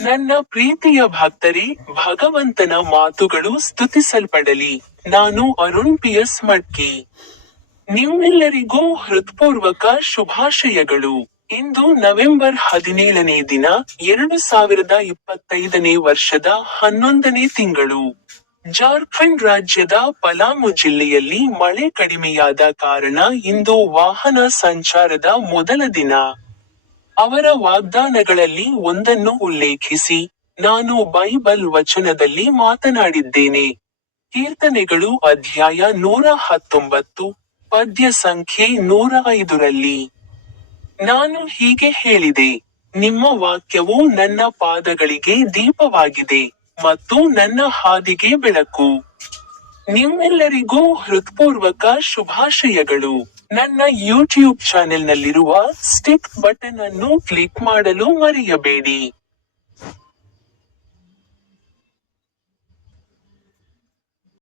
ನನ್ನ ಪ್ರೀತಿಯ ಭಕ್ತರೇ, ಭಗವಂತನ ಮಾತುಗಳು ಸ್ತುತಿಸಲ್ಪಡಲಿ. ನಾನು ಅರುಣ್ ಪಿ ಎಸ್ ಮಡ್ಕಿ. ನಿಮ್ಮೆಲ್ಲರಿಗೂ ಹೃತ್ಪೂರ್ವಕ ಶುಭಾಶಯಗಳು. ಇಂದು ನವೆಂಬರ್ ಹದಿನೇಳನೇ ದಿನ, ಎರಡು ಸಾವಿರದ ಇಪ್ಪತ್ತೈದನೇ ವರ್ಷದ ಹನ್ನೊಂದನೇ ತಿಂಗಳು. ಜಾರ್ಖಂಡ್ ರಾಜ್ಯದ ಪಲಾಮು ಜಿಲ್ಲೆಯಲ್ಲಿ ಮಳೆ ಕಡಿಮೆಯಾದ ಕಾರಣ ಇಂದು ವಾಹನ ಸಂಚಾರದ ಮೊದಲ ದಿನ. ಅವರ ವಾಗ್ದಾನಗಳಲ್ಲಿ ಒಂದನ್ನು ಉಲ್ಲೇಖಿಸಿ, ನಾನು ಬೈಬಲ್ ವಚನದಲ್ಲಿ ಮಾತನಾಡಿದ್ದೇನೆ. ಕೀರ್ತನೆಗಳು ಅಧ್ಯಾಯ ನೂರ ಹತ್ತೊಂಬತ್ತು, ಪದ್ಯ ಸಂಖ್ಯೆ ನೂರ ಐದರಲ್ಲಿ. ನಾನು ಹೀಗೆ ಹೇಳಿದೆ, ನಿಮ್ಮ ವಾಕ್ಯವು ನನ್ನ ಪಾದಗಳಿಗೆ ದೀಪವಾಗಿದೆ ಮತ್ತು ನನ್ನ ಹಾದಿಗೆ ಬೆಳಕು. ನಿಮ್ಮೆಲ್ಲರಿಗೂ ಹೃತ್ಪೂರ್ವಕ ಶುಭಾಶಯಗಳು. ನನ್ನ ಯೂಟ್ಯೂಬ್ ಚಾನೆಲ್ನಲ್ಲಿರುವ ಸ್ಟಿಕ್ ಬಟನ್ ಅನ್ನು ಕ್ಲಿಕ್ ಮಾಡಲು ಮರೆಯಬೇಡಿ.